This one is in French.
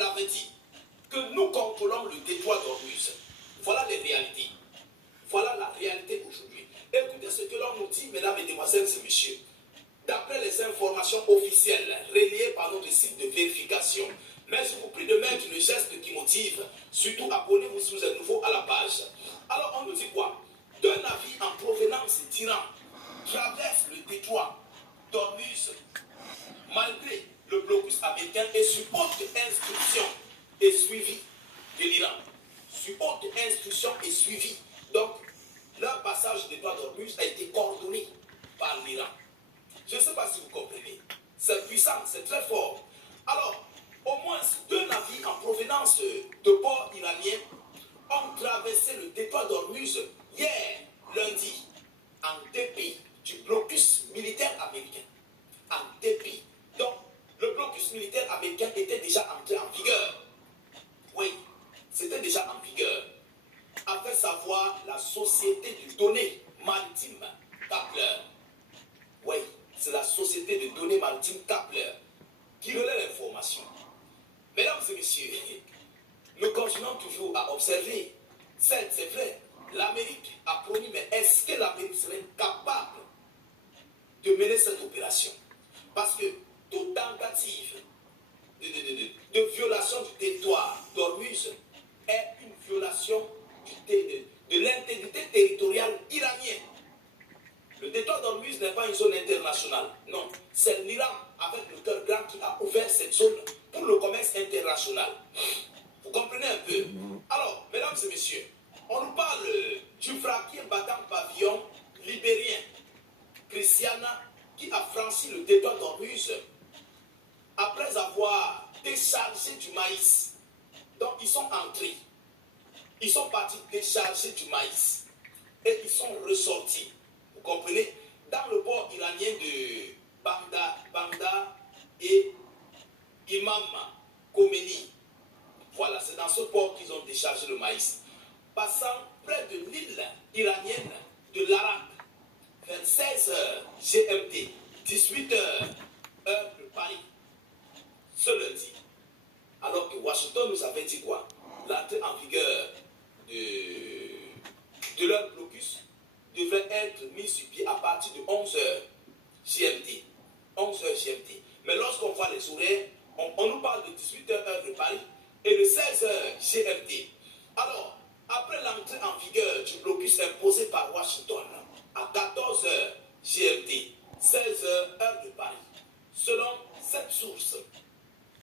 l'avait dit, que nous contrôlons le détroit d'Ormuz. Voilà les réalités. Voilà la réalité aujourd'hui. Écoutez ce que l'on nous dit, mesdames, mesdemoiselles et messieurs. D'après les informations officielles relayées par notre site de vérification, mais je vous prie de mettre le geste qui motive. Surtout, abonnez-vous si vous êtes nouveau à la page. Alors, on nous dit quoi? Deux navires en provenance d'Iran traversent le détroit d'Ormuz malgré le blocus américain et sur haute instruction et suivi de l'Iran. Sur haute instruction et suivi. Donc, leur passage du détroit d'Ormuz a été coordonné par l'Iran. Je ne sais pas si vous comprenez. C'est puissant, c'est très fort. Alors, au moins deux navires en provenance de ports iraniens ont traversé le détroit d'Ormuz hier, lundi, en dépit du blocus militaire américain. En dépit. Donc, le blocus militaire américain était déjà entré en vigueur. Oui, c'était déjà en vigueur. A fait savoir la société de données maritimes, Kepler. Oui, c'est la société de données maritimes Kepler qui relaie l'information. Mesdames et messieurs, nous continuons toujours à observer. C'est vrai, l'Amérique a promis, mais est-ce que l'Amérique serait capable de mener cette opération? Parce que toute tentative de violation du territoire d'Ormuz est une violation de l'intégrité territoriale iranienne. Le territoire d'Ormuz n'est pas une zone internationale. Non, c'est l'Iran avec le cœur grand qui a ouvert cette zone pour le commerce international. Vous comprenez un peu? Alors, mesdames et messieurs, on nous parle du vraquier battant pavillon libérien, Christiana, qui a franchi le détroit d'Ormuz après avoir déchargé du maïs. Donc, ils sont entrés. Ils sont partis décharger du maïs. Et ils sont ressortis. Vous comprenez? Dans le port iranien de Banda et Imam Khomeini. Voilà, c'est dans ce port qu'ils ont déchargé le maïs. Passant près de l'île iranienne de l'Arak, vers 16h GMT, 18h heure de Paris, ce lundi. Alors que Washington nous avait dit quoi? L'entrée en vigueur de leur blocus devrait être mise sur pied à partir de 11h GMT. 11h GMT. Mais lorsqu'on voit les horaires, on nous parle de 18h heure de Paris et de 16h GMT.